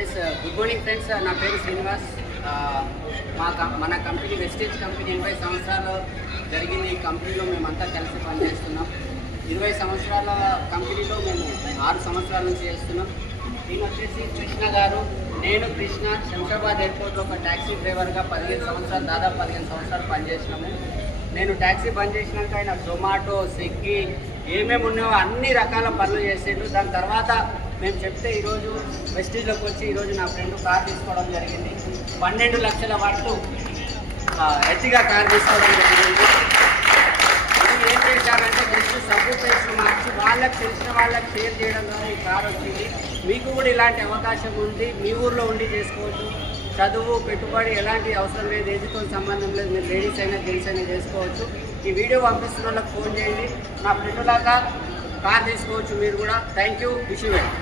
Yes good morning friends. నా పేరు శ్రీనివాస్. మన కంపెనీ వెస్టేజ్ కంపెనీ 20 సంవత్సరాలు జరిగింది. ఈ కంపెనీలో మేమంతా కలిసి పనిచేస్తున్నాం. 20 సంవత్సరాల కంపెనీలో మేము 6 సంవత్సరాల నుంచి చేస్తున్నాం. నేను వచ్చేసి కృష్ణ గారు, నేను కృష్ణ శంషాబాద్ ఎయిర్పోర్ట్లో ఒక ట్యాక్సీ డ్రైవర్గా 15 సంవత్సరాలు, దాదాపు 15 సంవత్సరాలు పనిచేసినాము. నేను ట్యాక్సీ బంద్ చేసినాక ఆయన జొమాటో, స్విగ్గీ ఏమేమి ఉన్నాయో అన్ని రకాల పనులు చేసిండు. దాని తర్వాత మేము చెప్తే ఈరోజు వెస్టీజ్లోకి వచ్చి ఈరోజు నా ఫ్రెండ్ కార్ తీసుకోవడం జరిగింది. 12 లక్షల వరకు ఎర్టిగా కార్ తీసుకోవడం జరిగింది. ఇది ఏం చేశారంటే జస్ట్ సబ్బు పేస్ట్ మార్చి వాళ్ళకి తెలిసిన వాళ్ళకి షేర్ చేయడం ద్వారా ఈ కార్ వచ్చింది. మీకు కూడా ఇలాంటి అవకాశం ఉంది, మీ ఊర్లో ఉండి చేసుకోవచ్చు. చదువు, పెట్టుబడి ఎలాంటి అవసరం లేదు, ఏదితో సంబంధం లేదు. మీరు లేడీస్ అయినా జెంట్స్ అయినా చేసుకోవచ్చు. ఈ వీడియో పంపిస్తున్న వాళ్ళకి ఫోన్ చేయండి. నా ఫ్రెండ్ లాగా కార్ తీసుకోవచ్చు మీరు కూడా. Thank you. Wish you well.